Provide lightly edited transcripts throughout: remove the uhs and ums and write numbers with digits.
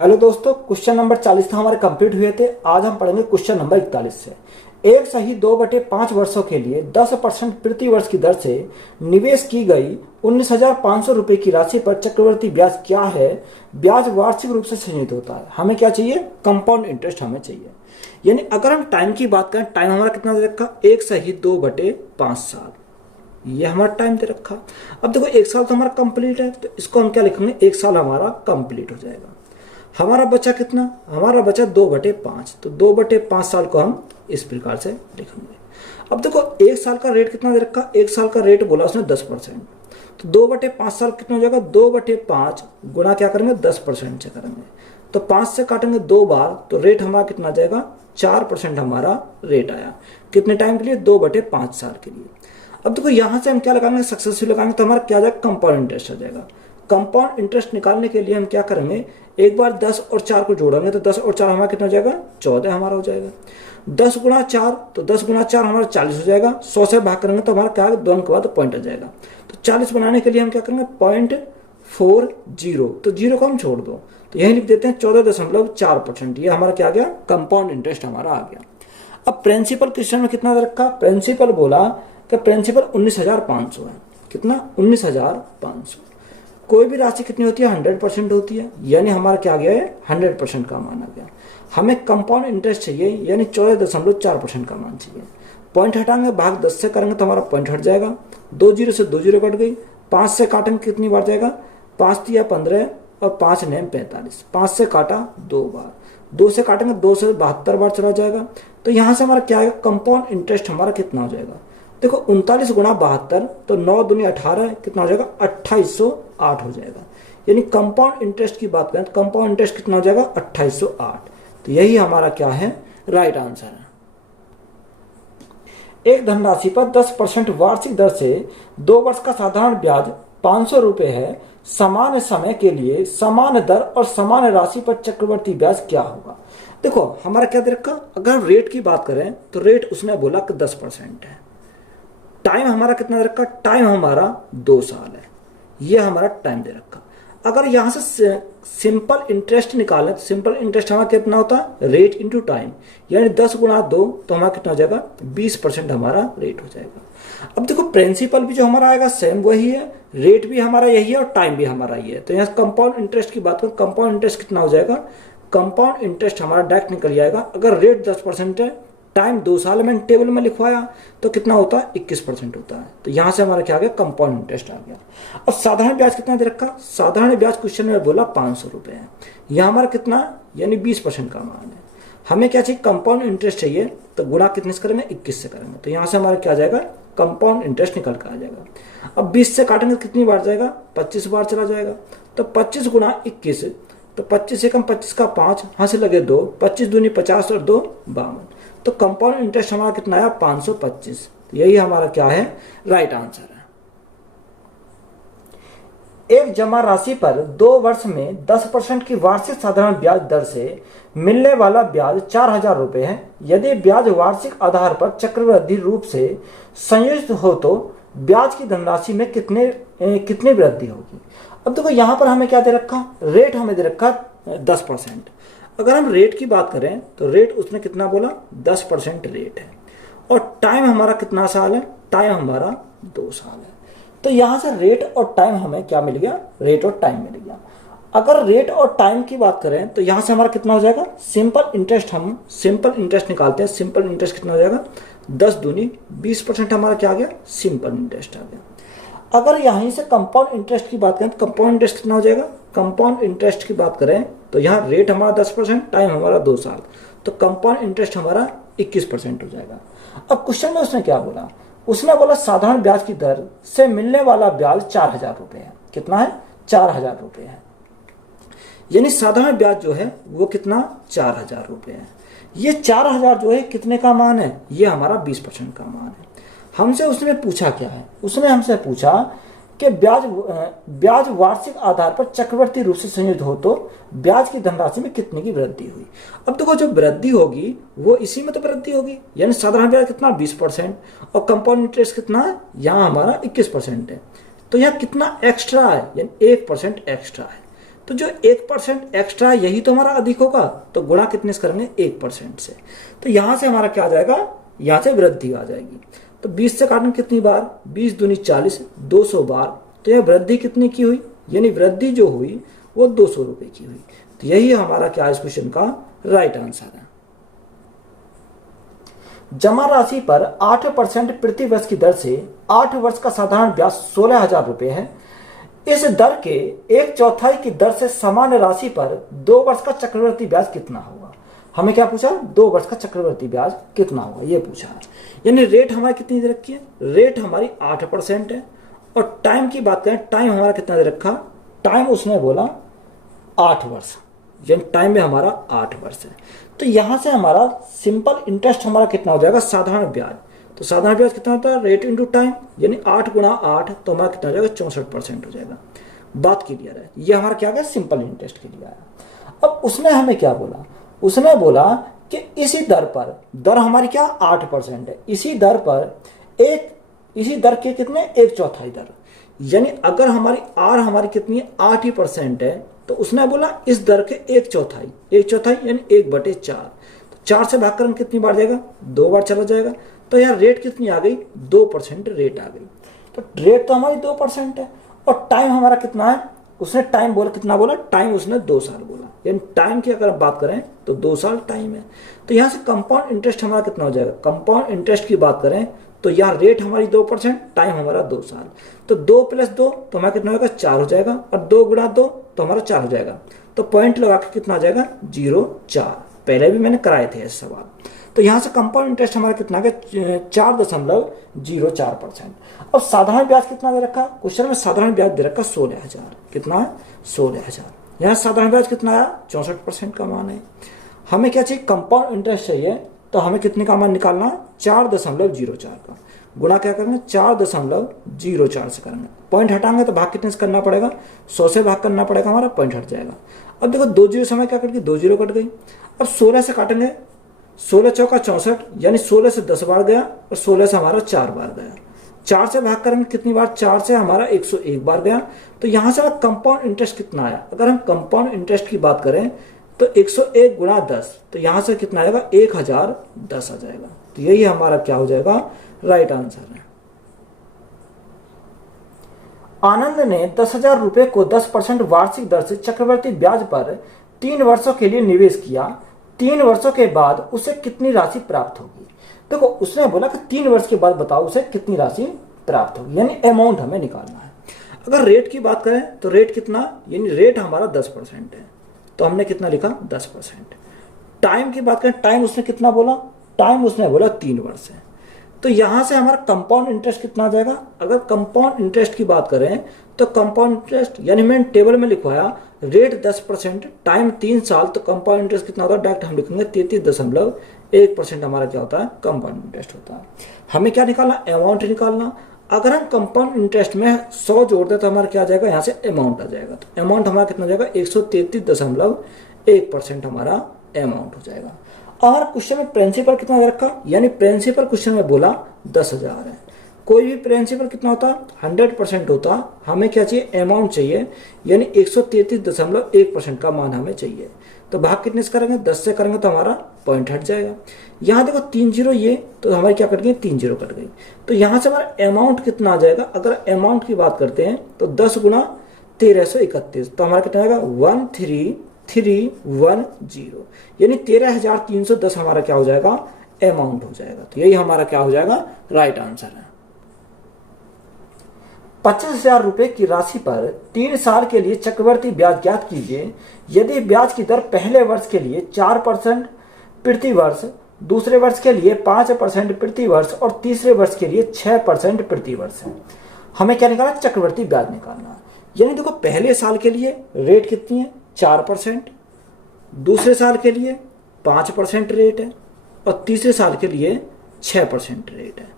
Hello दोस्तों, question number 40 था हमारे कंप्लीट हुए थे। आज हम पढ़ेंगे क्वेश्चन नंबर 41 से। एक सही 2/5 वर्षों के लिए 10% प्रति वर्ष की दर से निवेश की गई 19,500 रुपए की राशि पर चक्रवर्ती ब्याज क्या है? ब्याज वार्षिक रूप से संचित होता है। हमें क्या चाहिए? कंपाउंड इंटरेस्ट हमें चाहिए। यानी अगर हम टाइम की बात करें, टाइम हमारा कितना दे रखा? एक सही 2/5 साल, ये हमारा टाइम दे रखा। अब देखो, एक साल तो हमारा कंप्लीट है, तो इसको हम क्या लिखेंगे? एक साल हमारा कंप्लीट हो जाएगा। हमारा बचा कितना? हमारा बचा 2/5। तो 2/5 साल को हम इस प्रकार से लिखेंगे। अब देखो, एक साल का रेट कितना दे रखा? एक साल का रेट बोला उसने 10%। तो 2/5 साल कितना हो जाएगा? 2/5 गुणा क्या करेंगे? 10% से करेंगे। तो 5 से काटेंगे 2 बार, तो रेट हमारा कितना जाएगा? 4% हमारा रेट आया। कितने टाइम के लिए? 2/5 साल के लिए। अब देखो, यहां से हम क्या लगाएंगे? सक्सेसफुल लगाएंगे, तो हमारा क्या आ जाएगा? कंपाउंड इंटरेस्ट आ जाएगा। कंपाउंड इंटरेस्ट निकालने के लिए हम क्या करेंगे? एक बार 10 और 4 को जोड़ेंगे, तो 10 और 4 हमारा कितना हो जाएगा? 14 हमारा हो जाएगा। 10 गुणा 4, तो 10 गुणा 4 हमारा 40 हो जाएगा। 100 से भाग करेंगे तो हमारा क्या? 2 अंक के बाद पॉइंट आ जाएगा। तो 40 बनाने के लिए हम क्या करेंगे? 0.40, तो 0 को हम छोड़ दो, तो यही लिख देते हैं 14.4%। ये हमारा क्या आ गया? कंपाउंड इंटरेस्ट हमारा आ गया। अब प्रिंसिपल क्वेश्चन में कितना दे रखा? प्रिंसिपल बोला कि प्रिंसिपल 19,500 है। कितना? 19,500। कोई भी राशि कितनी होती है? 100% होती है, यानी हमारा क्या आ गया है? 100% का मान आ गया। हमें कंपाउंड इंटरेस्ट चाहिए, यानी 14.4% का मान चाहिए। पॉइंट हटाएंगे, भाग 10 से करेंगे तो हमारा पॉइंट हट जाएगा। 2 जीरो से 2 जीरो कट गई। 5 से काटेंगे कितनी बार जाएगा? 5 तिया 15 और 5 नेम 45। 5 से काटा 2 बार, 2 से काटेंगे 2 से 72 बार चला जाएगा। तो यहां से हमारा क्या आएगा? कंपाउंड इंटरेस्ट हमारा कितना हो जाएगा? देखो, 39 गुणा 72, तो 9 दूनी 18, कितना हो जाएगा? 2808 हो जाएगा। यानी कंपाउंड इंटरेस्ट की बात करें तो कंपाउंड इंटरेस्ट कितना हो जाएगा? 2808। तो यही हमारा क्या है? राइट आंसर है। एक धनराशि पर 10% वार्षिक दर से 2 वर्ष का साधारण ब्याज 500 रुपए है। समान समय के लिए समान दर और समान राशि पर चक्रवर्ती ब्याज क्या होगा? देखो, हमारा क्या दे रखा? अगर रेट की बात करें तो रेट उसने बोला कि 10% है। टाइम हमारा कितना दे रखा? टाइम हमारा 2 साल है। ये हमारा टाइम दे रखा। अगर यहां से सिंपल इंटरेस्ट निकालें तो सिंपल इंटरेस्ट हमारा कितना होता है? रेट इंटू टाइम, यानी 10 गुणा 2, तो हमारा कितना हो जाएगा? 20% हमारा रेट हो जाएगा। अब देखो, प्रिंसिपल भी जो हमारा आएगा सेम वही है, रेट भी हमारा यही है और टाइम भी हमारा ही है। तो यहाँ कंपाउंड इंटरेस्ट की बात करें, कंपाउंड इंटरेस्ट कितना हो जाएगा? कंपाउंड इंटरेस्ट हमारा डायरेक्ट निकल जाएगा। अगर रेट 10% है, टाइम 2 साल में टेबल में लिखवाया, तो कितना होता है? 21% होता है। तो यहां से हमारा क्या आ गया? कंपाउंड इंटरेस्ट आ गया। अब साधारण ब्याज कितना दे रखा? साधारण ब्याज क्वेश्चन में बोला 500 रुपए है। यह हमारा कितना? यानी 20% का मान है। हमें क्या चाहिए? कंपाउंड इंटरेस्ट चाहिए, तो गुणा कितने से करेंगे? 21 से करेंगे। तो यहां से हमारा क्या आ जाएगा? कंपाउंड इंटरेस्ट निकल कर आ जाएगा। अब 20 से काटेंगे कितनी बार जाएगा? 25 बार चला जाएगा। तो 25 गुणा 21, तो 25 से कम 25 का 5, हां से लगे 2, 25 दूनी 50 और 2 52। तो कंपाउंड इंटरेस्ट हमारा कितना आया? 525। यही हमारा क्या है? राइट आंसर है। एक जमा राशि पर 2 वर्ष में 10% की वार्षिक साधारण ब्याज दर से मिलने वाला ब्याज 4,000 रुपए है। यदि ब्याज वार्षिक आधार पर चक्रवृद्धि रूप से संयोजित हो तो ब्याज की धनराशि में कितनी वृद्धि होगी? अब देखो, यहां पर हमें क्या दे रखा? रेट हमें दे रखा 10%। अगर हम रेट की बात करें तो रेट उसने कितना बोला? 10% रेट है। और टाइम हमारा कितना साल है? टाइम हमारा 2 साल है। तो यहां से रेट और टाइम हमें क्या मिल गया? रेट और टाइम मिल गया। अगर रेट और टाइम की बात करें तो यहां से हमारा कितना हो जाएगा? सिंपल इंटरेस्ट, हम सिंपल इंटरेस्ट निकालते हैं। सिंपल इंटरेस्ट कितना हो जाएगा? 10 दूनी 20% हमारा क्या आ गया? सिंपल इंटरेस्ट आ गया। अगर यहीं से कंपाउंड इंटरेस्ट की बात करें तो कंपाउंड इंटरेस्ट कितना हो जाएगा? कंपाउंड इंटरेस्ट की बात करें तो यहाँ रेट हमारा 10%, टाइम हमारा 2 साल, तो कंपाउंड इंटरेस्ट हमारा 21% हो जाएगा। अब क्वेश्चन में उसने क्या बोला? उसने बोला साधारण ब्याज की दर से मिलने वाला ब्याज 4,000 रुपए है। कितना है? 4,000 रुपए है। यानी साधारण ब्याज जो है वो कितना? 4,000 रुपए है। ये 4,000 जो है कितने का मान है? ये हमारा 20% का मान है। हमसे उसने पूछा क्या है? उसने हमसे पूछा कि ब्याज वार्षिक आधार पर चक्रवर्ती रूप से संयोजित हो तो ब्याज की धनराशि में कितने की वृद्धि हुई? अब देखो, जो वृद्धि होगी वो इसी में तो वृद्धि होगी। यानी साधारण ब्याज कितना? 20% और कंपाउंड इंटरेस्ट कितना है? यहाँ हमारा 21% है। तो यहाँ कितना एक्स्ट्रा है? यानी 1% एक्स्ट्रा है। तो जो 1% एक्स्ट्रा यही तो हमारा अधिक होगा, तो गुणा कितने से करेंगे 1% से। तो यहां से हमारा क्या आ जाएगा, यहां से वृद्धि आ जाएगी। तो 20 से काटेंगे कितनी बार, 20 दूनी 40, 200 बार। तो यह वृद्धि कितनी की हुई, यानी वृद्धि जो हुई वो 200 रुपए की हुई। तो यही हमारा क्या इस क्वेश्चन का राइट आंसर है। जमा राशि पर 8% प्रति वर्ष की दर से 8 वर्ष का साधारण ब्याज 16,000 रुपए है। इस दर के 1/4 की दर से समान राशि पर 2 वर्ष का चक्रवृद्धि ब्याज कितना होगा। हमें क्या पूछा, 2 वर्ष का चक्रवृद्धि ब्याज कितना होगा ये पूछा है। यानी रेट हमारी कितनी दे रखी है, रेट हमारी 8% है। और टाइम की बात करें, टाइम हमारा कितना दे रखा, टाइम उसने बोला 8 वर्ष, यानी टाइम में हमारा 8 वर्ष है। तो यहां से हमारा सिंपल इंटरेस्ट हमारा कितना हो जाएगा, साधारण ब्याज। तो साधारण ब्याज कितना होता है, रेट इंटू टाइम, यानी 8 गुणा 8, तो हमारा कितना हो जाएगा 64% हो जाएगा। बात क्लियर है, ये हमारा क्या है, सिंपल इंटरेस्ट के लिए आया। अब उसने हमें क्या बोला, उसने बोला कि इसी दर पर, दर हमारी क्या 8% है, इसी दर के कितने 1/4 दर, यानी अगर हमारी आर हमारी कितनी है 8% है, तो उसने बोला इस दर के 1/4 यानी 1/4। तो 4 से भाग कर कितनी बार जाएगा, 2 बार चला जाएगा। तो यार रेट कितनी आ गई, 2% रेट आ गई। तो रेट तो हमारी 2% है। और टाइम हमारा कितना है, उसने टाइम बोला, कितना बोला, टाइम उसने 2 साल बोला, यानी टाइम की अगर बात करें तो 2 साल टाइम है। तो यहां से कंपाउंड इंटरेस्ट हमारा कितना हो जाएगा, कंपाउंड इंटरेस्ट की बात करें तो यहाँ रेट हमारी 2%, टाइम हमारा 2 साल। तो 2 + 2 तो हमारा कितना होगा 4 हो जाएगा, और 2 गुणा 2 तो हमारा 4 हो जाएगा। तो पॉइंट लगा के कितना आ जाएगा 0.4। पहले भी मैंने कराए थे ऐसे सवाल। तो यहाँ से कंपाउंड इंटरेस्ट हमारा कितना आ गया 4.04%। अब साधारण ब्याज कितना दे रखा, क्वेश्चन में साधारण ब्याज दे रखा 16,000, कितना है 16,000। यहाँ साधारण ब्याज कितना आया 64% का मान है। हमें क्या चाहिए, कंपाउंड इंटरेस्ट चाहिए। तो हमें कितने का मान निकालना, 4.04 का गुणा क्या करेंगे 4.04 से करेंगे। पॉइंट हटाएंगे तो भाग कितने से करना पड़ेगा, 100 से भाग करना पड़ेगा, हमारा पॉइंट हट जाएगा। अब देखो 2 जीरो समय क्या कट गई, 2 जीरो कट गई। अब 16 से काटेंगे, 16 चौका 64, यानी 16 से 10 बार गया, और 16 से हमारा 4 बार गया। 4 से भाग करेंगे कितनी बार, 4 से हमारा 101 बार गया। तो यहां से कंपाउंड इंटरेस्ट कितना आया, अगर हम कंपाउंड इंटरेस्ट की बात करें तो 101 गुणा 10, तो यहां से कितना आएगा 1010 आ जाएगा। तो यही हमारा क्या हो जाएगा, राइट आंसर है। आनंद ने 10,000 रुपए को 10% वार्षिक दर से चक्रवर्ती ब्याज पर 3 वर्षों के लिए निवेश किया। 3 वर्षों के बाद उसे कितनी राशि प्राप्त होगी। देखो उसने बोला कि 3 वर्ष के बाद बताओ उसे कितनी राशि प्राप्त होगी, यानी अमाउंट हमें निकालना है। अगर रेट की बात करें तो रेट कितना, यानी रेट हमारा 10% है, तो हमने कितना लिखा 10%। टाइम की बात करें, टाइम उसने कितना बोला, टाइम उसने बोला 3 वर्ष है। तो यहां से हमारा कंपाउंड इंटरेस्ट कितना आ जाएगा। अगर कंपाउंड इंटरेस्ट की बात करें तो कंपाउंड इंटरेस्ट, यानी मैंने टेबल में लिखवाया रेट 10%, टाइम 3 साल, तो कंपाउंड इंटरेस्ट कितना होता है, डायरेक्ट हम लिखेंगे 33.1% हमारा क्या होता है, कंपाउंड इंटरेस्ट होता है। हमें क्या निकालना, अमाउंट निकालना। अगर हम कंपाउंड इंटरेस्ट में 100 जोड़ दें तो हमारा क्या आ जाएगा, यहाँ से अमाउंट आ जाएगा। तो अमाउंट हमारा कितना हो जाएगा 133.1% हमारा अमाउंट हो जाएगा। और क्वेश्चन में प्रिंसिपल कितना रखा, यानी प्रिंसिपल क्वेश्चन में बोला 10,000 है। कोई भी प्रिंसिपल कितना होता 100% होता, हमें क्या चाहिए अमाउंट चाहिए, यानी 133.1% का मान हमें चाहिए। तो भाग कितने से करेंगे, 10 से करेंगे तो हमारा पॉइंट हट जाएगा। यहाँ देखो 3 जीरो ये, तो हमारी क्या कट गई 3 जीरो कट गई। तो यहाँ से हमारा अमाउंट कितना आ जाएगा, अगर अमाउंट की बात करते हैं तो 10 गुणा 1331, तो हमारा कितना आएगा 13310, यानी 13,310 हमारा क्या हो जाएगा अमाउंट हो जाएगा। तो यही हमारा क्या हो जाएगा राइट आंसर है। 25,000 रुपए की राशि पर 3 साल के लिए चक्रवर्ती ब्याज ज्ञात कीजिए। यदि ब्याज की दर पहले वर्ष के लिए 4% प्रति वर्ष, दूसरे वर्ष के लिए 5% प्रति वर्ष और तीसरे वर्ष के लिए 6% प्रति वर्ष है। हमें क्या निकालना, चक्रवर्ती ब्याज निकालना। यानी देखो पहले साल के लिए रेट कितनी है 4%, दूसरे साल के लिए 5% रेट है और तीसरे साल के लिए 6% रेट है।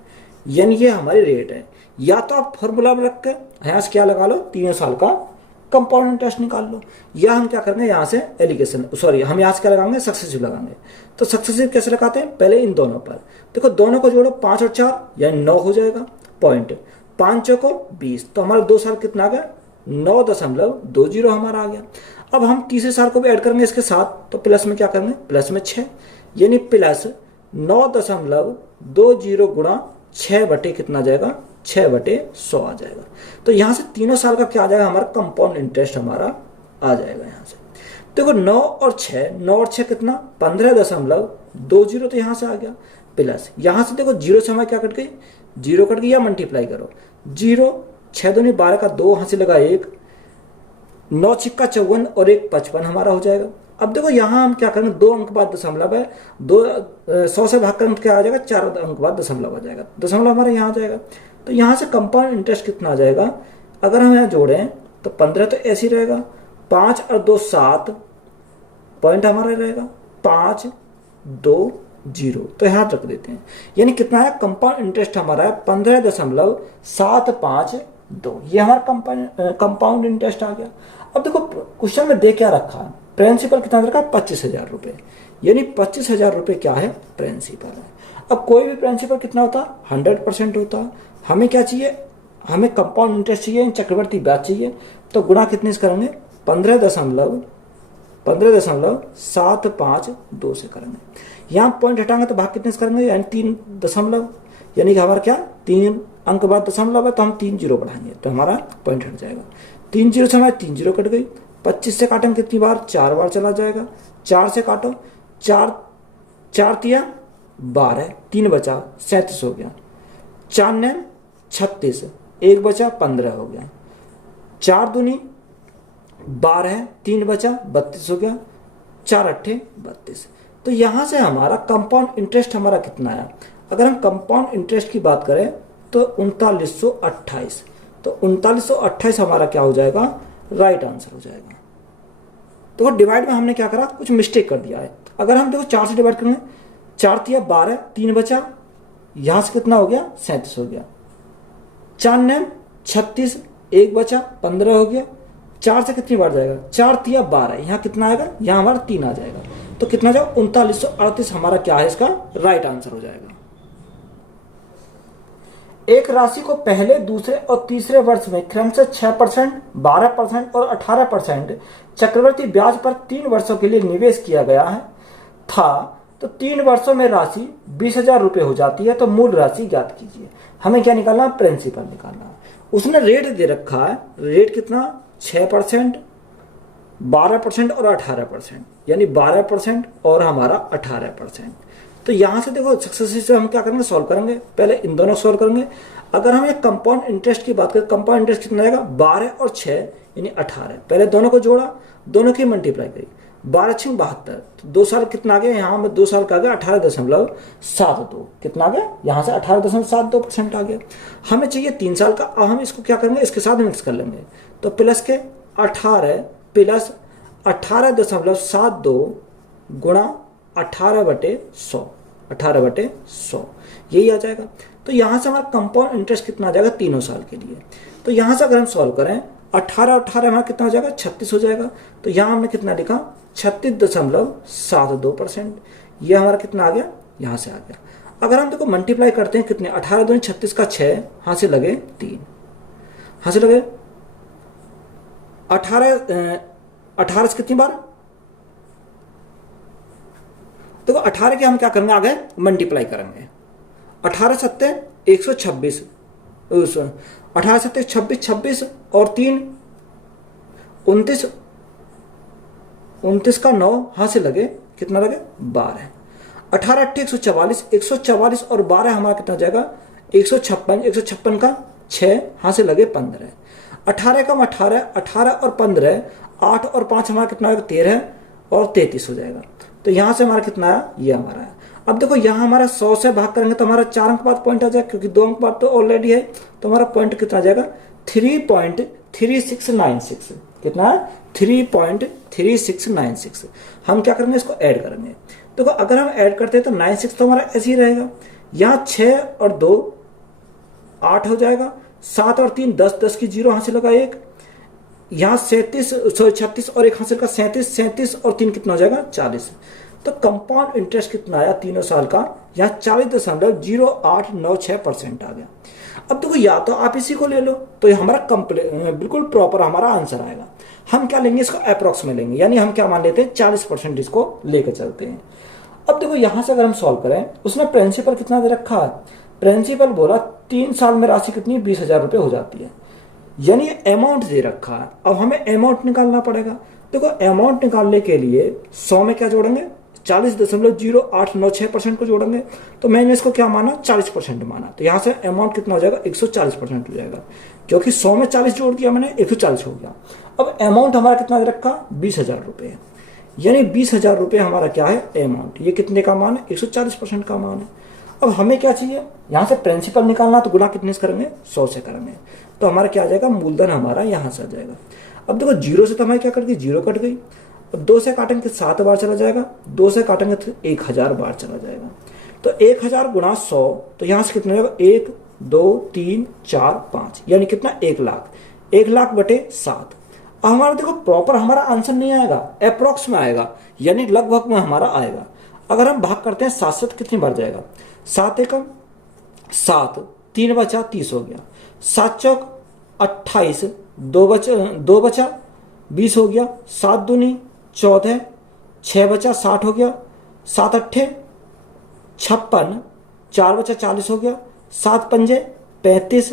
यानी ये हमारी रेट है। या तो आप फॉर्मूला में रख के यहाँ से क्या लगा लो 3 साल का कंपाउंड इंटरेस्ट निकाल लो, या हम क्या करेंगे यहाँ से एलिगेशन, सॉरी हम यहाँ से क्या लगाएंगे सक्सेसिव लगाएंगे। तो सक्सेसिव कैसे लगाते हैं, पहले इन दोनों पर देखो, दोनों को जोड़ो 5 और 4 यानी 9 हो जाएगा पॉइंट, 5 को 20, तो हमारा 2 साल कितना आ गया 9.20 हमारा आ गया। अब हम तीसरे साल को भी ऐड करेंगे इसके साथ, तो प्लस में क्या करेंगे, प्लस में 6, यानी प्लस 9.20 गुणा 6 बटे कितना जाएगा, 6/100 आ जाएगा। तो यहाँ से तीनों साल का क्या आ जाएगा, हमारा कंपाउंड इंटरेस्ट हमारा आ जाएगा। यहाँ से देखो 9 और 6 कितना, 15.20, तो यहाँ से आ गया, प्लस यहाँ से देखो 0 से हमारा क्या कट गई, 0 कट गई, या मल्टीप्लाई करो, 0 6 दूनी 12 का 2, यहाँ से लगा 1, 9 छिक्का 54 और 1 55 हमारा हो जाएगा। अब देखो यहाँ हम क्या करेंगे, 2 अंक बाद दशमलव है, 100 से भाग करेंगे क्या आ जाएगा, 4 अंक बाद दशमलव आ जाएगा, दशमलव हमारा यहाँ आ जाएगा। तो यहाँ से कंपाउंड इंटरेस्ट कितना आ जाएगा, अगर हम यहाँ जोड़ें तो 15 तो ऐसे ही रहेगा, 5 और 2 7 पॉइंट हमारा रहेगा, 5 2 0, तो यहाँ रख देते हैं। यानी कितना है, कंपाउंड इंटरेस्ट हमारा है 15.752, ये हमारा कंपाउंड इंटरेस्ट आ गया। अब देखो क्वेश्चन में दे क्या रखा है, प्रिंसिपल कितना रखा है, 25,000 रुपये, यानी 25,000 रुपये क्या है, प्रिंसिपल है। अब कोई भी प्रिंसिपल कितना होता है, 100% होता है। हमें क्या चाहिए, हमें कंपाउंड इंटरेस्ट चाहिए, चक्रवर्ती ब्याज चाहिए, तो गुणा कितने से करेंगे, 15.752 से करेंगे। यहाँ पॉइंट हटाएंगे तो भाग कितने से करेंगे, यानी 3 दशमलव, यानी कि हमारा क्या 3 अंक बाद दशमलव है, तो हम 3 0 बढ़ाएंगे तो हमारा पॉइंट हट जाएगा। 3 0 से हमारे 3 0 कट गई, 25 से काटेंगे कितनी बार, 4 बार चला जाएगा, 4 से काटो, 4 3 12, 3 बचा 37 हो गया, 4 9 36, 1 बचा 15 हो गया, 4 दूनी 12, 3 बचा 32 हो गया, 4 8 32। तो यहां से हमारा कंपाउंड इंटरेस्ट हमारा कितना आया, अगर हम कंपाउंड इंटरेस्ट की बात करें तो 3928, तो 3928 हमारा क्या हो जाएगा, राइट आंसर हो जाएगा। तो डिवाइड में हमने क्या करा, कुछ मिस्टेक कर दिया है। अगर हम देखो 4 से डिवाइड करेंगे, 4 3 12, 3 बचा, यहां से कितना हो गया, 37 हो गया, 4 9 36, 1 बचा 15 हो गया, 4 से कितनी बार जाएगा, 4 3 12, यहाँ कितना आएगा, यहाँ हमारा 3 आ जाएगा, तो कितना जाएगा 3938 हमारा क्या है, इसका राइट आंसर हो जाएगा। एक राशि को पहले, दूसरे और तीसरे वर्ष में क्रमशः 6%, 12% और 18% चक्रवर्ती ब्याज पर 3 वर्षों के लिए निवेश किया गया है था, तो 3 वर्षों में राशि 20,000 रुपये हो जाती है, तो मूल राशि ज्ञात कीजिए। हमें क्या निकालना, प्रिंसिपल निकालना। उसने रेट दे रखा है, रेट कितना, 6%, 12% और 18%, यानी 12% और हमारा 18%। तो यहां से देखो सक्सेस से हम क्या करेंगे, सॉल्व करेंगे, पहले इन दोनों सॉल्व करेंगे। अगर हम एक कंपाउंड इंटरेस्ट की बात करें, कंपाउंड इंटरेस्ट कितना आएगा, 12 और 6 यानी 18, पहले दोनों को जोड़ा, दोनों की मल्टीप्लाई करी, 12 6 72, तो 2 साल कितना आ गया, यहाँ में 2 साल का आ गया 18.72, कितना आ गया, यहाँ से 18.72% आ गया। हमें चाहिए 3 साल का, अब हम इसको क्या करेंगे, इसके साथ मिक्स कर लेंगे, तो प्लस के 18 प्लस 18.72 गुणा 18/100, 18/100 यही आ जाएगा। तो यहां से हमारा कंपाउंड इंटरेस्ट कितना आ जाएगा, तीनों साल के लिए। तो यहां से अगर हम सॉल्व करें, 18 हमारा कितना हो जाएगा, 36 हो जाएगा। तो यहां हमने कितना लिखा, 36.72%, यह हमारा कितना आ गया, यहां से आ गया। अगर हम देखो मल्टीप्लाई करते हैं, कितने 18 दूनी 36 का 6, यहां से लगे 3, यहां से लगे 18 से कितनी बार, देखो 18 के हम क्या करेंगे, आगे मल्टीप्लाई करेंगे, 18 7 126, 18 7 26, 26 और 3 29, 29 का 9, यहां से लगे कितना लगे 12, 18 8 144, 144 और 12 हमारा कितना जाएगा 156, 156 का 6, यहां से लगे 15, 18 कम 18, 18 और 15, 8 और 5 हमारा कितना आएगा 13 और 33 हो जाएगा। तो यहां से हमारा कितना आया, ये हमारा है। अब देखो यहां हमारा 100 से भाग करेंगे तो हमारा 4 अंक बाद पॉइंट आ जाएगा, क्योंकि 2 अंक बाद तो ऑलरेडी है, तो हमारा पॉइंट कितना आ जाएगा 3.3696, कितना है 3.3696। हम क्या करेंगे, इसको ऐड करेंगे। देखो अगर हम ऐड करते हैं तो 96 तो हमारा ऐसे ही रहेगा, यहाँ 6 और 2 8 हो जाएगा, 7 और 3 10, 10 की 0 हासिल लगा 1, यहाँ 36 और 1 हासिल का 37 और 3 कितना हो जाएगा 40। तो कंपाउंड इंटरेस्ट कितना आया तीनों साल का, यहाँ 40.0896% आ गया। अब देखो या तो आप इसी को ले लो तो ये हमारा बिल्कुल प्रॉपर हमारा आंसर आएगा। हम क्या लेंगे, इसको अप्रोक्स में लेंगे, यानी हम क्या मान लेते हैं 40% इसको लेकर चलते हैं। अब देखो यहां से अगर हम सॉल्व करें, उसने प्रिंसिपल कितना दे रखा है, प्रिंसिपल बोला 3 साल में राशि कितनी 20,000 रुपये हो जाती है, यानी अमाउंट दे रखा है। अब हमें अमाउंट निकालना पड़ेगा। देखो अमाउंट निकालने के लिए 100 में क्या जोड़ेंगे, 40.0896% को जोड़ेंगे। तो मैंने इसको क्या माना, 40% माना, तो यहां से अमाउंट कितना हो जाएगा 140% हो जाएगा, क्योंकि 100 में 40 जोड़ दिया मैंने, 140 हो गया। अब अमाउंट हमारा कितना दे रखा, 20,000 रुपये, यानी 20,000 रुपये हमारा क्या है अमाउंट। ये कितने का मान है, 140% का मान है। अब हमें क्या चाहिए, यहां से प्रिंसिपल निकालना, तो गुणा कितने से करेंगे, 100 से करेंगे, तो हमारा क्या आ जाएगा, मूलधन हमारा यहां से आ जाएगा। अब देखो 0 से तो हमारे क्या कट गई, 0 कट गई। अब 2 से काटेंगे तो 7 बार चला जाएगा, 2 से काटेंगे तो 1000 बार चला जाएगा। तो 1000 गुणा 100, तो यहां से कितना जाएगा, 1 2 3 4 5, यानी कितना 1 लाख, 1 लाख बटे 7। अब हमारा देखो प्रॉपर हमारा आंसर नहीं आएगा, अप्रोक्स में आएगा, यानी लगभग में हमारा आएगा। अगर हम भाग करते हैं 7 से तो कितनी बार जाएगा, 7 एकम 7, 3 बचा 30 हो गया, 7 चौक 28, 2 बचा 20 हो गया, 7 दूनी 14, 6 बचा 60 हो गया, 7 अट्ठे 56, 4 बचा 40 हो गया, 7 पंजे 35,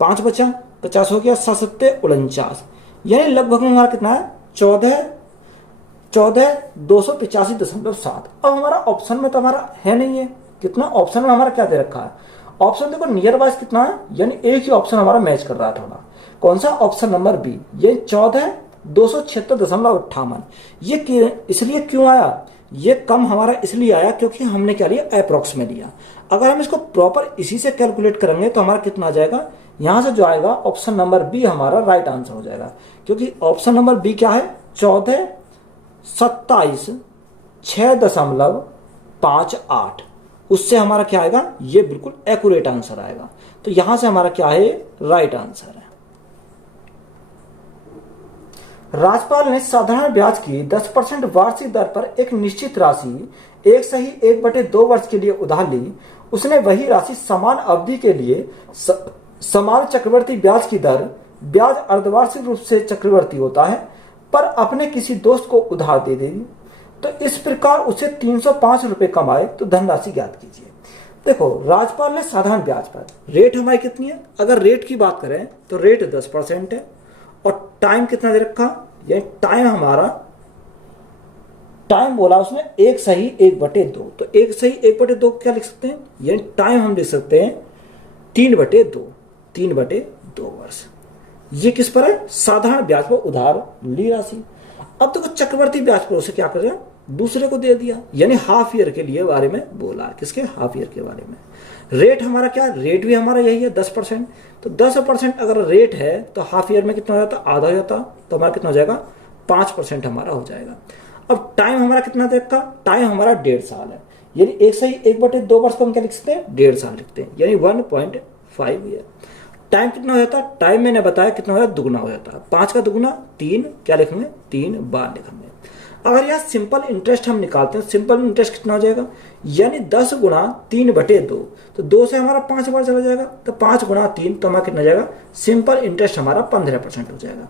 5 बचा 50 हो गया, 7 सत्ते 49, यानी लगभग में हमारा कितना है 285.7। अब हमारा ऑप्शन में तो हमारा है नहीं है, कितना ऑप्शन में हमारा क्या दे रखा है, ऑप्शन देखो नियर बाइस कितना है, यानी एक ही ऑप्शन हमारा मैच कर रहा है थोड़ा, कौन सा, ऑप्शन नंबर बी, ये 14,276.58। ये इसलिए क्यों आया, ये कम हमारा इसलिए आया क्योंकि हमने क्या लिया, अप्रोक्स में लिया। अगर हम इसको प्रॉपर इसी से कैलकुलेट करेंगे तो हमारा कितना आ जाएगा, यहां से जो आएगा ऑप्शन नंबर बी हमारा राइट आंसर हो जाएगा, क्योंकि ऑप्शन नंबर बी क्या है, 14 27 6.58, उससे हमारा क्या आएगा, ये बिल्कुल एक्यूरेट आंसर आएगा। तो यहां से हमारा क्या है, राइट आंसर है। राज्यपाल ने साधारण ब्याज की 10% वार्षिक दर पर एक निश्चित राशि 1/2 वर्ष के लिए उधार ली। उसने वही राशि समान अवधि के लिए समान चक्रवर्ती ब्याज की दर, ब्याज अर्धवार्षिक रूप से चक्रवर्ती होता है, पर अपने किसी दोस्त को उधार दे दी। तो इस प्रकार उसे 305 रुपये कमाए, तो धनराशि ज्ञात कीजिए। देखो राज्यपाल ने साधारण ब्याज पर, रेट हमारी कितनी है, अगर रेट की बात करें तो रेट 10% है, और टाइम कितना दे रखा, ये टाइम हमारा, टाइम बोला उसने 1/1/2, तो 1/1/2 क्या लिख सकते हैं, ये टाइम हम लिख सकते हैं 3/2 वर्ष। ये किस पर है, साधारण ब्याज पर उधार ली राशि। अब देखो चक्रवर्ती ब्याज पर उसे क्या करें, दूसरे को दे दिया, यानी हाफ ईयर के लिए बारे में बोला, किसके, हाफ ईयर के बारे में। रेट हमारा क्या, रेट भी हमारा यही है 10%, तो 10% अगर रेट है तो हाफ ईयर में कितना हो जाता, आधा हो जाता, तो हमारा कितना हो जाएगा, 5% हमारा हो जाएगा। अब टाइम हमारा कितना देखा, टाइम हमारा 1.5 साल है, यानी 1/1/2 वर्ष को हम क्या लिख सकते हैं, 1.5 साल लिखते हैं, यानी 1.5 ईयर। टाइम कितना हो जाता है, टाइम मैंने बताया कितना हो जाता, दुगुना हो जाता है, 5 का दुगुना 3, क्या लिखेंगे, 3 बार लिखेंगे। अगर यहाँ सिंपल इंटरेस्ट हम निकालते हैं, सिंपल इंटरेस्ट कितना हो जाएगा, यानी 10 गुणा 3/2, तो 2 से हमारा 5 बार चला जाएगा, तो 5 गुणा 3, तो हमारा कितना जाएगा, सिंपल इंटरेस्ट हमारा 15% हो जाएगा।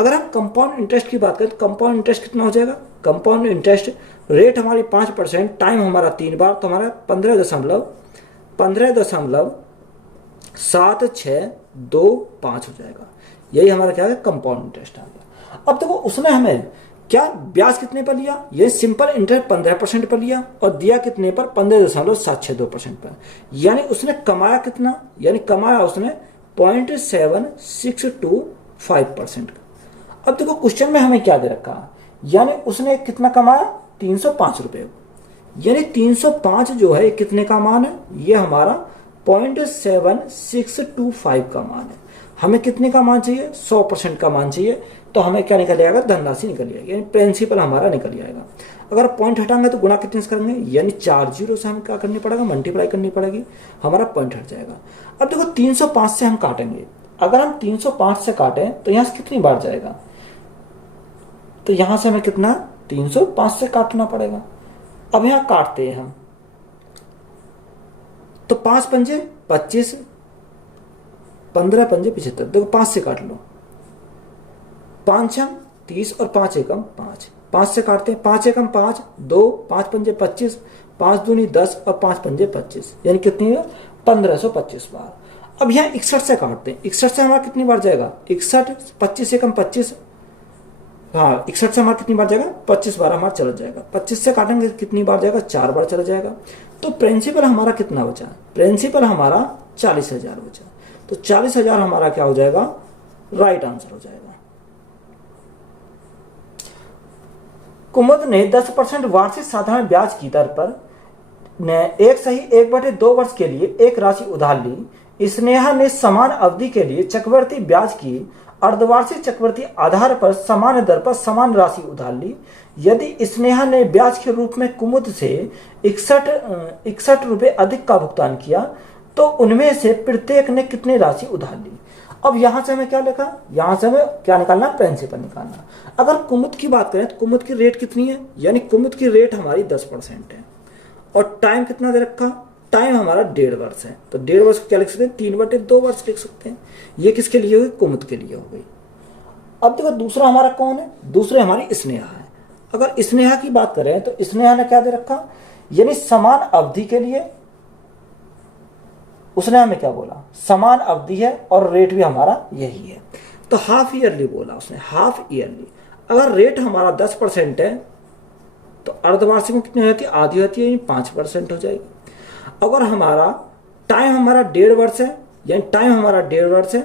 अगर हम कंपाउंड इंटरेस्ट की बात करें तो कंपाउंड इंटरेस्ट कितना हो जाएगा, कंपाउंड इंटरेस्ट रेट हमारी 5%, टाइम हमारा 3 बार, तो हमारा 15.76225 हो जाएगा। यही हमारा क्या है, कंपाउंड इंटरेस्ट आ गया। अब देखो उसने हमें क्या ब्याज कितने पर लिया, ये सिंपल इंटरेस्ट 15% पर लिया, और दिया कितने पर, 15.762% पर, यानी उसने कमाया कितना, यानी कमाया उसने 0.7625%। अब देखो क्वेश्चन में हमें क्या दे रखा, यानी उसने कितना कमाया, 305 रुपये, यानी 305 जो है कितने का मान है, ये हमारा 0.7625 का मान है। हमें कितने का मान चाहिए, 100% का मान चाहिए, तो हमें क्या निकल आएगा, धनराशि निकल आएगी, यानी प्रिंसिपल हमारा निकल आएगा। अगर पॉइंट हटाएंगे तो गुणा कितने से करेंगे, यानी 4 जीरो से हम क्या करनी पड़ेगा, मल्टीप्लाई करनी पड़ेगी, हमारा पॉइंट हट जाएगा। अब देखो 305 से हम काटेंगे, अगर हम 305 से काटें तो यहां से कितनी बार जाएगा, तो यहां से हमें कितना 305 से काटना पड़ेगा। अब यहां काटते हैं हम, तो 5 पंजे 25, 15 पंजे 75, देखो 5 से काट लो, 5 छम 30 और 5 एकम 5, 5 से काटते हैं, 5 एकम 5, 2, 5 पंजे 25, 5 दूनी 10 और 5 पंजे 25, यानी कितनी है 1525 बार। अब यहाँ 61 से काटते हैं, 61 से हमारा कितनी बार जाएगा 61, 25 एकम 25, हाँ 61 से हमारा कितनी बार जाएगा 25 बार हमारा चला जाएगा। 25 से काटेंगे कितनी बार जाएगा 4 बार चला जाएगा। तो प्रिंसिपल हमारा कितना बचा, प्रिंसिपल हमारा 40,000 बचा। तो 40,000 हमारा क्या हो जाएगा, राइट आंसर हो जाएगा। कुमुद ने 10% वार्षिक साधारण ब्याज की दर पर एक सही 1/2 वर्ष के लिए एक राशि उधार ली। स्नेहा ने समान अवधि के लिए चक्रवृद्धि ब्याज की अर्धवार्षिक चक्रवृद्धि आधार पर समान दर पर समान राशि उधार ली। यदि स्नेहा ने ब्याज के रूप में कुमुद से 61 रुपए अधिक का भुगतान किया तो उनमें से प्रत्येक ने कितनी राशि उधार ली। अब यहां से हमें क्या लिखा, यहां से हमें क्या निकालना, प्रिंसिपल निकालना। अगर कुमुद की बात करें तो कुमुद की रेट कितनी है, यानी कुमुद की रेट हमारी 10% है और टाइम कितना दे रखा, टाइम हमारा 1.5 वर्ष है। तो 1.5 वर्ष को क्या लिख सकते हैं, 3/2 वर्ष लिख सकते हैं। ये किसके लिए हुई, कुमुद के लिए हो गई। अब देखो दूसरा हमारा कौन है, दूसरे हमारी स्नेहा है। अगर स्नेहा की बात करें तो स्नेहा ने क्या दे रखा, यानी समान अवधि के लिए उसने हमें क्या बोला, समान अवधि है और रेट भी हमारा यही है। तो हाफ ईयरली बोला उसने, हाफ ईयरली। अगर रेट हमारा 10% है तो अर्धवार्षिक में कितनी होती है, आधी होती है, 5% हो जाएगी। अगर हमारा टाइम हमारा 1.5 वर्ष है, यानी टाइम हमारा 1.5 वर्ष है,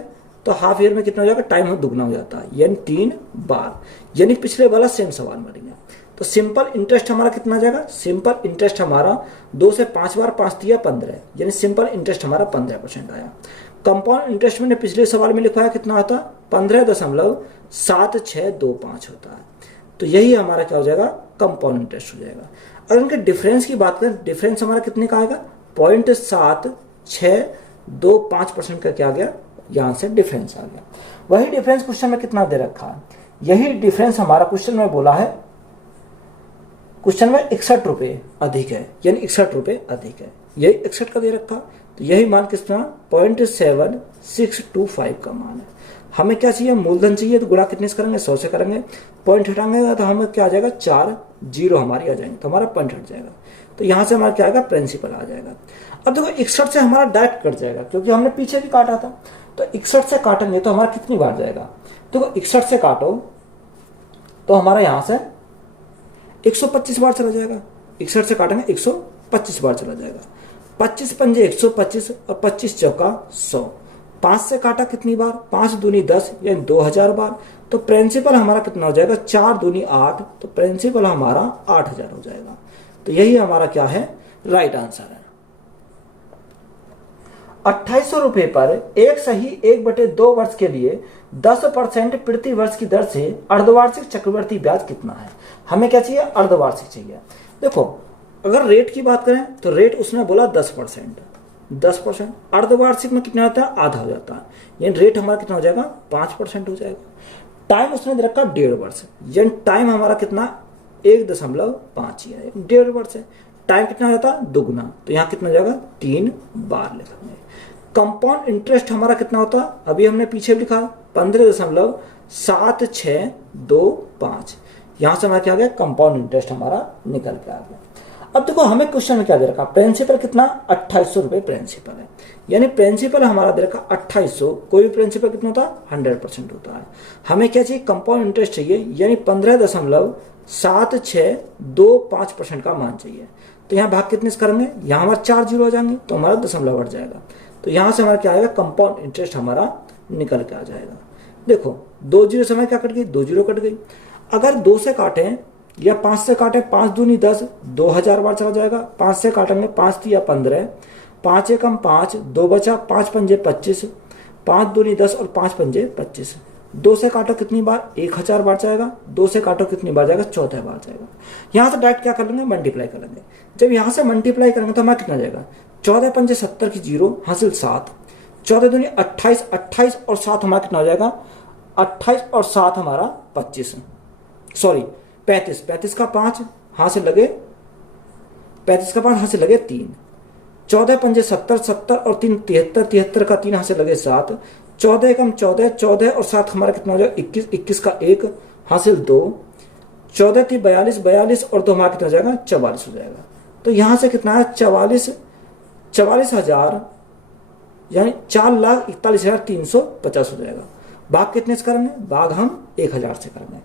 तो हाफ ईयर में कितना हो जाएगा, टाइम दुगना हो जाता है, यानी 3 बार। यानी पिछले वाला सेम सवाल बन गया। तो सिंपल इंटरेस्ट हमारा कितना जाएगा, सिंपल इंटरेस्ट हमारा 2 से 5 बार 5 दिया 15, यानी सिंपल इंटरेस्ट हमारा 15% आया। कंपाउंड इंटरेस्ट मैंने पिछले सवाल में लिखवाया कितना होता, 15.7625 होता है। तो यही हमारा क्या हो जाएगा, कंपाउंड इंटरेस्ट हो जाएगा। अगर इनके डिफरेंस की बात करें, डिफरेंस हमारा कितने का आएगा, 0.7625% का क्या आ गया, यहां से डिफरेंस आ गया। वही डिफरेंस क्वेश्चन में कितना दे रखा है, यही डिफरेंस हमारा क्वेश्चन में बोला है, क्वेश्चन में 61 रुपए अधिक है, यानी 61 रुपए अधिक है, यही 61 का दे रखा। तो यही मान कितना, 0.7625 का मान है। हमें क्या चाहिए, मूलधन चाहिए, तो गुणा कितने से करेंगे, 100 से करेंगे। पॉइंट हटाएंगे तो हमें क्या आ जाएगा, 4 जीरो हमारी आ जाएंगे, तो हमारा पॉइंट हट जाएगा। तो यहां से हमारा क्या आएगा, प्रिंसिपल आ जाएगा। अब देखो 61 से हमारा डायरेक्ट कट जाएगा, क्योंकि हमने पीछे भी काटा था। तो 61 से काटेंगे तो हमारा कितनी बार जाएगा, देखो 61 से काटो तो हमारा यहां से 125 बार चला जाएगा। 61 से काटेंगे 125 बार चला जाएगा। 25 पंजे 125 और 25 चौका 100। 5 से काटा कितनी बार, 5 दूनी 10, यानी 2000 बार। तो प्रिंसिपल हमारा कितना हो जाएगा, 4 दूनी 8, तो प्रिंसिपल हमारा 8000 हो जाएगा। तो यही हमारा क्या है, राइट आंसर है। 2800 रुपए पर एक सही 1/2 वर्ष के लिए 10% प्रति वर्ष की दर से अर्धवार्षिक चक्रवृद्धि ब्याज कितना है। हमें क्या चाहिए, अर्धवार्षिक चाहिए। देखो अगर रेट की बात करें तो रेट उसने बोला 10%, 10%। अर्धवार्षिक में कितना होता है, आधा हो जाता है, यानी रेट हमारा कितना हो जाएगा, 5% हो जाएगा। टाइम उसने दे रखा 1.5 वर्ष, यानी टाइम हमारा कितना, 1.5 है, 1.5 वर्ष है। टाइम कितना हो जाता है, दुगना, तो यहाँ कितना हो जाएगा, 3 बार लिखेंगे। कंपाउंड इंटरेस्ट हमारा कितना होता है, अभी हमने पीछे लिखा 15.7625। यहां से हमारा क्या आ गया, कंपाउंड इंटरेस्ट हमारा निकल के आ गया। अब देखो हमें क्वेश्चन में क्या दे रखा, प्रिंसिपल कितना, 2800 रुपए प्रिंसिपल है, यानी प्रिंसिपल हमारा दे रखा 2800। कोई भी प्रिंसिपल कितना होता है, 100% होता है। हमें क्या चाहिए, कंपाउंड इंटरेस्ट चाहिए, यानी 15.7625% का मान चाहिए। तो यहाँ भाग कितने से करेंगे, यहाँ हमारा 4 जीरो हो जाएंगे, तो हमारा दशमलव बढ़ जाएगा। तो यहां से हमारा क्या आएगा, कंपाउंड इंटरेस्ट हमारा निकल के आ जाएगा। देखो 2 जीरो से हमारे क्या कट गई, 2 जीरो कट गई। अगर 2 से काटें या 5 से काटें, 5 दूनी 10, 2000 बार चला जाएगा। 5 से काटेंगे, 5 दिया 15, 5 एकम 5, 2 बचा, 5 पंजे 25, 5 दूनी 10 और 5 पंजे 25। 2 से काटो कितनी बार, 1000 बार जाएगा। 2 से काटो कितनी बार जाएगा, 14 बार जाएगा। यहां से डायरेक्ट क्या कर लेंगे, मल्टीप्लाई कर लेंगे। जब यहां से मल्टीप्लाई करेंगे तो हमारा कितना जाएगा, 14 पंजे 70 की 0 हासिल 7, 14 दूनी 28, 28 और 7 हमारा कितना हो जाएगा, 28 और 7 हमारा 25, सॉरी 35, 35 का 5 हासिल लगे, 35 का 5 हासिल लगे 3, 14 पंजे 70, 70 और 3 73, 73 का 3 हासिल लगे 7, 14 एकम 14, 14 और 7 हमारा कितना हो जाएगा, 21, 21 का 1 हासिल 2, 14 थी 42, 42 और 2 हमारा कितना हो जाएगा 44 हो जाएगा। तो यहाँ से कितना है 44,000 यानी 4,41,350 हो जाएगा। भाग कितने से करेंगे, भाग हम 1000 से करेंगे।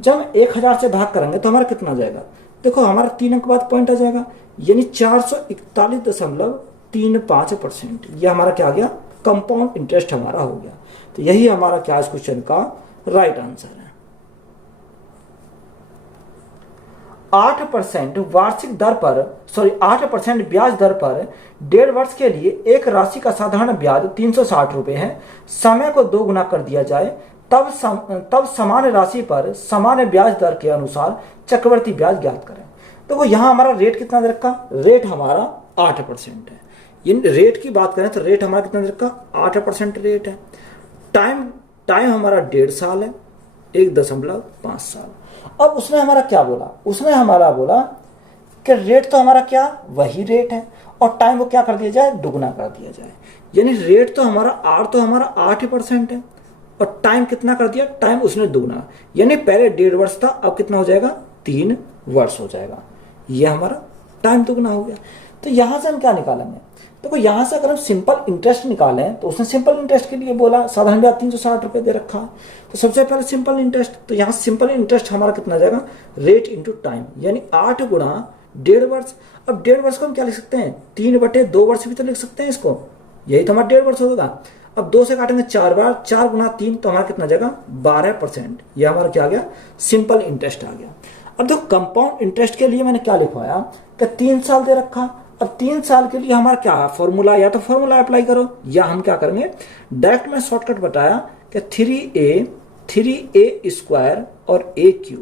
जब हम 1000 से भाग करेंगे तो हमारा कितना आ जाएगा, देखो हमारा 3 अंक बाद पॉइंट आ जाएगा, यानी 441.35%। यह हमारा क्या आ गया, कंपाउंड इंटरेस्ट हमारा हो गया। तो यही हमारा क्या इस क्वेश्चन का राइट आंसर है। 8% वार्षिक दर पर 8% ब्याज दर पर 1.5 वर्ष के लिए एक राशि का साधारण ब्याज 360 रुपए है। समय को 2 गुना कर दिया जाए तब समान राशि पर समान ब्याज दर के अनुसार चक्रवर्ती ब्याज ज्ञात करें। देखो यहाँ हमारा रेट कितना दे रखा, रेट हमारा 8% है। इन रेट की बात करें तो रेट हमारा कितना दे रखा, 8% रेट है। टाइम हमारा 1.5 साल है, 1.5 साल। अब उसने हमारा क्या बोला, उसने हमारा बोला कि रेट तो हमारा क्या वही रेट है और टाइम को क्या कर दिया जाए, दुगना कर दिया जाए। यानी रेट तो हमारा 8% है और टाइम कितना कर दिया, टाइम उसने दुगना, यानी पहले 1.5 वर्ष था, अब कितना हो जाएगा 3 वर्ष हो जाएगा। ये हमारा टाइम दुगना हो गया। तो यहां से हम क्या निकालेंगे, देखो यहां से अगर हम सिंपल इंटरेस्ट निकालें तो उसने सिंपल इंटरेस्ट के लिए बोला साधारण ब्याज 360 रुपए दे रखा है। तो सबसे पहले सिंपल इंटरेस्ट, तो यहाँ सिंपल इंटरेस्ट हमारा कितना जाएगा, रेट इंटू टाइम, यानी 8 गुणा 1.5 वर्ष। अब 1.5 वर्ष को हम क्या लिख सकते हैं, 3/2 वर्ष भी तो लिख सकते हैं इसको, यही तो हमारा 1.5 वर्ष होगा। अब 2 से काटेंगे 4 बार, 4 गुणा 3 तो हमारा कितना जाएगा 12%। यह हमारा क्या आ गया, सिंपल इंटरेस्ट आ गया। अब देखो कंपाउंड इंटरेस्ट के लिए मैंने क्या लिखवाया कि 3 साल दे रखा। अब 3 साल के लिए हमारा क्या है फॉर्मूला, या तो फॉर्मूला अप्लाई करो या हम क्या करेंगे डायरेक्ट में शॉर्टकट बताया कि 3a² और a³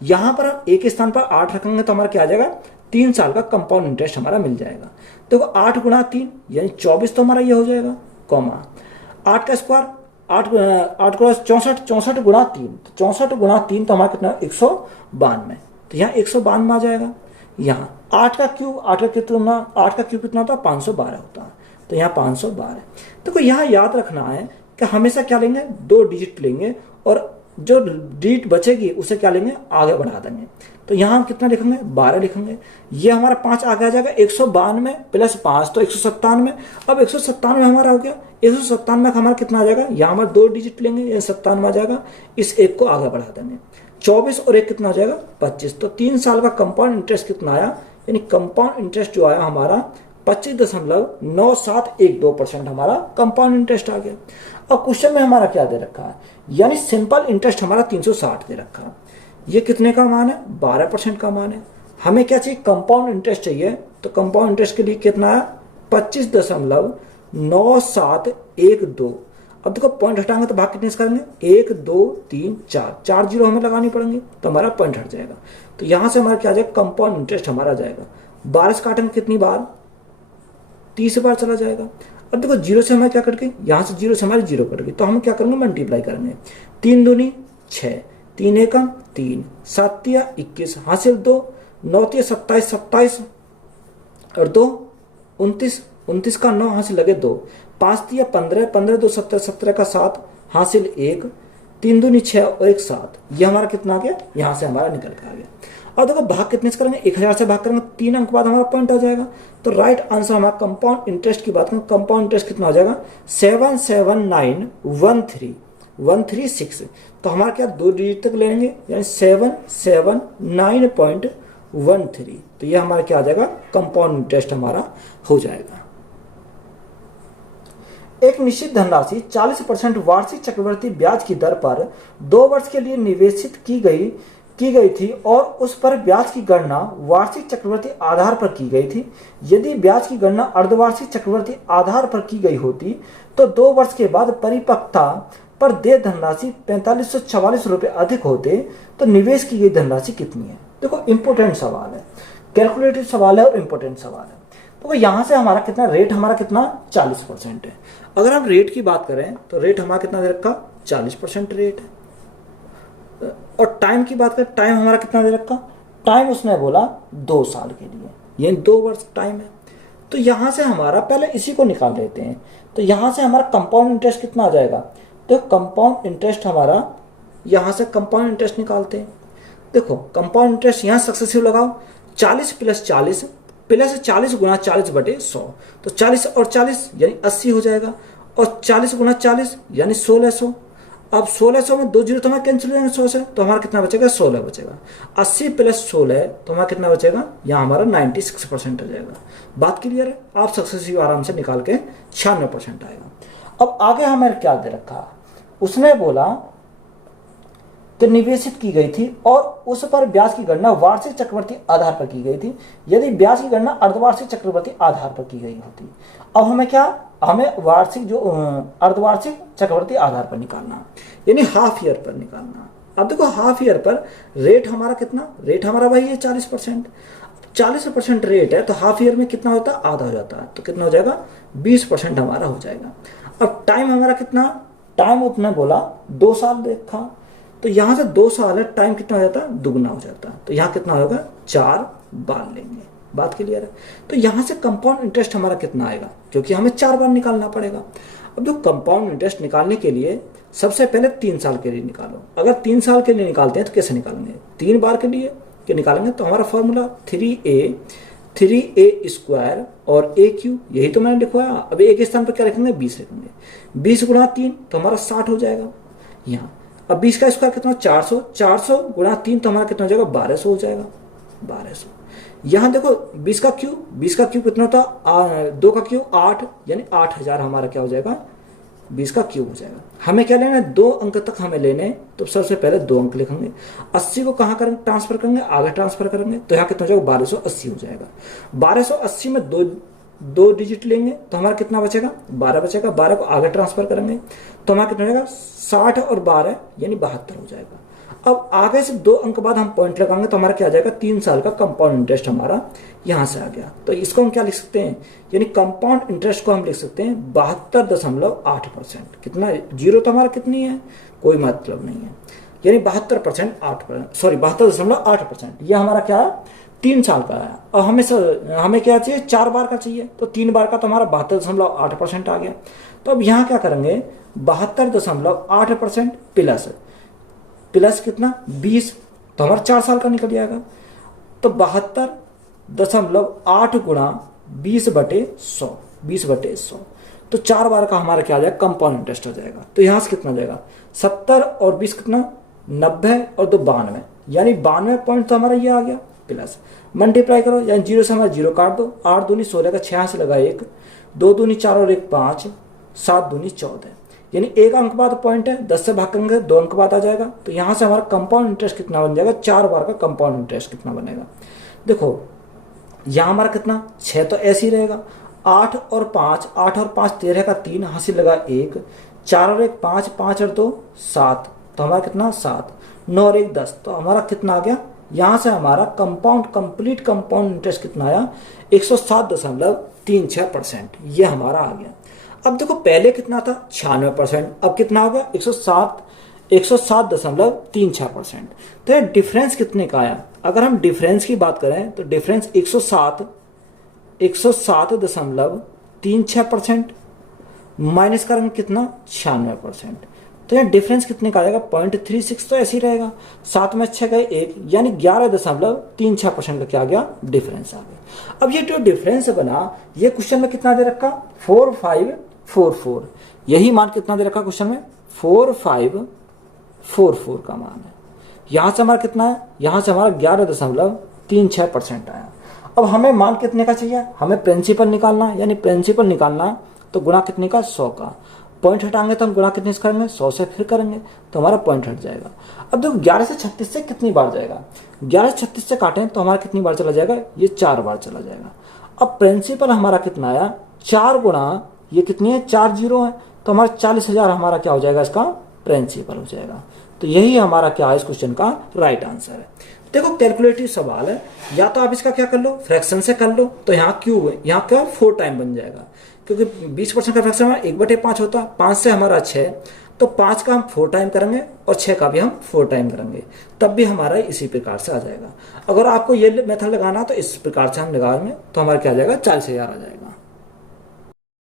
यहां पर हम a के स्थान पर 8 रखेंगे तो हमारा क्या आ जाएगा 3 साल का कंपाउंड इंटरेस्ट हमारा मिल जाएगा। देखो 8 गुणा 3 यानी 24 तो हमारा ये हो जाएगा, कॉमा 8 का स्क्वायर 8 गुणा 64 गुणा 3, तो 64 गुणा 3 तो हमारा कितना 192, तो यहाँ 192 आ जाएगा। यहाँ 8 का क्यूब कितना होता है 512 होता है, तो यहाँ 512 है। देखो यहाँ याद रखना है कि हमेशा क्या लेंगे 2 डिजिट लेंगे और जो डिजिट बचेगी उसे क्या लेंगे आगे बढ़ा देंगे। तो यहाँ हम कितना लिखेंगे 12 लिखेंगे। ये हमारा 5 आगे आ जाएगा 192 प्लस 5 तो 197। अब 197 हमारा हो गया, 197 हमारा कितना आ जाएगा, यहाँ हमारा 2 डिजिट लेंगे ये 97 आ जाएगा, इस एक को आगे बढ़ा देंगे। 24 और 1 कितना हो जाएगा 25। तो 3 साल का कंपाउंड इंटरेस्ट कितना आया, यानी कंपाउंड इंटरेस्ट जो आया हमारा 25.9712% हमारा कंपाउंड इंटरेस्ट आ गया। अब क्वेश्चन में हमारा क्या दे रखा है, यानी सिंपल इंटरेस्ट हमारा 360 दे रखा है। ये कितने का मान है 12% का मान है। हमें क्या चाहिए कंपाउंड इंटरेस्ट चाहिए, तो कंपाउंड इंटरेस्ट के लिए कितना है 25.9712। अब देखो पॉइंट हटाएंगे तो भाग कितने से करेंगे 1 2 3 4, 4 जीरो हमें लगानी पड़ेंगे तो हमारा पॉइंट हट जाएगा। तो यहां से हमारा क्या आ जाएगा कंपाउंड इंटरेस्ट हमारा जाएगा 12 से काटेंगे कितनी बार 30 बार चला जाएगा। अब देखो जीरो से हमारे क्या कट गई, यहाँ से जीरो से हमारी जीरो कट गई, तो हम क्या करेंगे मल्टीप्लाई करेंगे। 3 दूनी 6, 3 एकम 3, 7 तिया 21, हासिल 2, 9 तिया 27, 27 और 2 29, 29 का 9 हासिल लगे 2, 5 तिया 15, 15 2 17, 17 का 7 हासिल 1, 3 दूनी 6 और 1 7। ये हमारा कितना आ गया, यहाँ से हमारा निकल के आ गया। अब देखो भाग कितने से करेंगे 1000 से भाग करेंगे 3 अंक बाद हमारा पॉइंट आ जाएगा। तो राइट आंसर हमारा कंपाउंड इंटरेस्ट की बात करें, कंपाउंड इंटरेस्ट कितना हो जाएगा 779136। तो हमारा क्या 2 डिजिट तक लेंगे यानी 779.13। तो ये हमारा क्या आ जाएगा कंपाउंड इंटरेस्ट हमारा हो जाएगा। एक निश्चित धनराशि 40% वार्षिक चक्रवृद्धि ब्याज की दर पर 2 वर्ष के लिए निवेशित की गई थी और उस पर ब्याज की गणना वार्षिक चक्रवृद्धि आधार पर की गई थी। यदि ब्याज की गणना अर्धवार्षिक चक्रवृद्धि आधार पर की गई होती तो 2 वर्ष के बाद परिपक्वता पर देय धनराशि 4544 रुपए अधिक होते तो निवेश की गई धनराशि कितनी है। देखो इंपोर्टेंट सवाल है, कैलकुलेटिव सवाल है और इंपोर्टेंट सवाल है। तो यहां से हमारा कितना रेट हमारा कितना 40% है। अगर हम रेट की बात करें तो रेट हमारा कितना दे रखा 40% रेट है। और टाइम की बात करें टाइम हमारा कितना दे रखा, टाइम उसने बोला 2 साल के लिए, ये 2 वर्ष टाइम है। तो यहां से हमारा पहले इसी को निकाल लेते हैं। तो यहां से हमारा कंपाउंड इंटरेस्ट कितना आ जाएगा, तो कंपाउंड इंटरेस्ट हमारा यहाँ से कंपाउंड इंटरेस्ट निकालते हैं। देखो कंपाउंड इंटरेस्ट यहाँ सक्सेसिव लगाओ, 40 प्लस 40 प्लस 40 गुणा 40 बटे 100, तो 40 और 40 यानी 80 हो जाएगा, और 40 गुणा 40 यानी 1600। अब 1600 में 2 जीरो तो हमारा कैंसिल हो जाएंगे 100 से, तो हमारा कितना बचेगा 16 बचेगा। 80 प्लस 16 तो हमारा कितना बचेगा, यहाँ हमारा 96% हो जाएगा। बात क्लियर है, आप सक्सेसिव आराम से निकाल के 96% आएगा। अब आगे हमें क्या दे रखा, उसने बोला कि निवेशित की गई थी और उस पर ब्याज की गणना वार्षिक चक्रवर्ती आधार पर की गई थी, यदि ब्याज की गणना अर्धवार्षिक चक्रवर्ती आधार पर की गई होती। अब हमें वार्षिक जो अर्धवार्षिक चक्रवर्ती आधार पर निकालना, यानी हाफ ईयर पर निकालना। अब देखो हाफ ईयर पर रेट हमारा कितना, रेट हमारा भाई ये 40%, 40% रेट है तो हाफ ईयर में कितना होता है, आधा हो जाता है, तो कितना हो जाएगा 20% हमारा हो जाएगा। अब टाइम हमारा कितना, टाइम उसने बोला 2 साल देखा, तो यहां से 2 साल है, टाइम कितना हो जाता है, दुगना हो जाता है, तो यहाँ कितना होगा 4 बार लेंगे। बात क्लियर है। तो यहां से कंपाउंड इंटरेस्ट हमारा कितना आएगा, क्योंकि हमें 4 बार निकालना पड़ेगा। अब जो कंपाउंड इंटरेस्ट निकालने के लिए सबसे पहले 3 साल के लिए निकालो। अगर 3 साल के लिए निकालते हैं तो कैसे निकालेंगे, 3 बार के लिए के निकालेंगे, तो हमारा फॉर्मूला 3a स्क्वायर और AQ, यही तो मैंने लिखवाया। अब एक स्थान पर क्या रखेंगे, 20 रखेंगे, 20 गुणा 3 तो हमारा 60 हो जाएगा यहाँ। अब 20 का स्क्वायर कितना, 400, 400 गुणा 3 तो हमारा कितना हो जाएगा, 1200 हो जाएगा, 1200। यहाँ देखो 20 का क्यूब कितना होता, 2 का क्यूब 8, यानी 8000 हमारा क्या हो जाएगा, 20 का क्यूब हो जाएगा। हमें क्या लेना है, 2 अंक तक हमें लेने, तो सबसे पहले 2 अंक लिखेंगे। 80 को कहाँ करेंगे, ट्रांसफर करेंगे, आगे ट्रांसफर करेंगे, तो यहाँ कितना हो जाएगा, 1280 हो जाएगा। 1280 में 2 डिजिट लेंगे तो हमारा कितना बचेगा, 12 बचेगा। 12 को आगे ट्रांसफर करेंगे तो हमारा कितना हो जाएगा, 60 और 12 यानी 72 हो जाएगा। अब आगे से 2 अंक बाद हम पॉइंट लगाएंगे तो हमारा क्या आ जाएगा, 3 साल का कंपाउंड इंटरेस्ट हमारा यहां से आ गया। तो इसको हम क्या लिख सकते हैं, यानी कंपाउंड इंटरेस्ट को हम लिख सकते हैं 72.8%। कितना, जीरो तो हमारा कितनी है, कोई मतलब नहीं है, यानी 72%, 72.8%। यह हमारा क्या है, 3 साल का है। और हमें क्या चाहिए, 4 बार का चाहिए, तो 3 बार का तो हमारा 72.8% आ गया। तो अब यहाँ क्या करेंगे, 72.8% प्लस कितना, 20, तो हमारा 4 साल का निकल जाएगा। तो 72.8 गुणा 20/100, 20/100, तो 4 बार का हमारा क्या आ जाएगा, कंपाउंड इंटरेस्ट हो जाएगा। तो यहाँ से कितना जाएगा, 70 और 20 कितना, 90 और 2 92, यानी 92 पॉइंट तो हमारा ये आ गया। प्लस मल्टीप्लाई करो, यानी 0 से हमारा 0 काट दो, 8 दूनी 16 का 6 से लगा 1, 2 दूनी 4 और 1 5, 7 दूनी 14, यानी 1 अंक बाद पॉइंट है, 10 से भाग करेंगे 2 अंक बाद आ जाएगा। तो यहाँ से हमारा कंपाउंड इंटरेस्ट कितना बन जाएगा, 4 बार का कंपाउंड इंटरेस्ट कितना बनेगा। देखो यहाँ हमारा कितना, 6 तो ऐसे ही रहेगा, 8 और 5 13 का 3, हासिल लगा 1, 4 और 1 5, 5 और 2 7, तो हमारा कितना 7, 9 और 1 10, तो हमारा कितना आ गया, यहाँ से हमारा कंप्लीट कंपाउंड इंटरेस्ट कितना आया, 107.36%, ये हमारा आ गया। अब देखो पहले कितना था, 96%, अब कितना हो गया, 107.36%। तो ये डिफरेंस कितने का आया, अगर हम डिफरेंस की बात करें तो डिफरेंस 107.36% माइनस करेंगे कितना, 96%, तो ये डिफरेंस कितने का आएगा, 0.36, तो ऐसे ही रहेगा। 7 में 6 गए 1, यानी 11.36% का क्या आ गया, डिफरेंस आ गया। अब ये जो डिफरेंस बना, ये क्वेश्चन में कितना दे रखा, 4544, यही मान कितना दे रखा क्वेश्चन में, 4544 का मान है। यहां से हमारा कितना है, यहां से हमारा 11.36% आया। अब हमें मान कितने का चाहिए, हमें प्रिंसिपल निकालना, यानी प्रिंसिपल निकालना तो गुणा कितने का, 100 का। पॉइंट हटाएंगे तो हम गुणा कितने से करेंगे, 100 से फिर करेंगे, तो हमारा पॉइंट हट जाएगा। अब देखो 11 से 36 से कितनी बार जाएगा, 11 से 36 से काटें तो हमारा कितनी बार चला जाएगा, ये 4 बार चला जाएगा। अब प्रिंसिपल हमारा कितना आया, 4 गुणा ये कितनी है, 4 जीरो है, तो हमारा 40,000 हमारा क्या हो जाएगा, इसका प्रिंसिपल हो जाएगा। तो यही हमारा क्या है, इस क्वेश्चन का राइट आंसर है। देखो कैलकुलेटिव सवाल है, या तो आप इसका क्या कर लो, फ्रैक्शन से कर लो, तो यहाँ क्यूब है, यहाँ क्या 4 टाइम बन जाएगा, क्योंकि 20% का फ्रैक्शन हमारा 1/5 होता है, 5 से हमारा 6, तो 5 का हम 4 टाइम करेंगे और 6 का भी हम 4 टाइम करेंगे, तब भी हमारा इसी प्रकार से आ जाएगा। अगर आपको ये मेथड लगाना तो इस प्रकार से हम लगाएंगे तो हमारा क्या आ जाएगा, 40,000 आ जाएगा।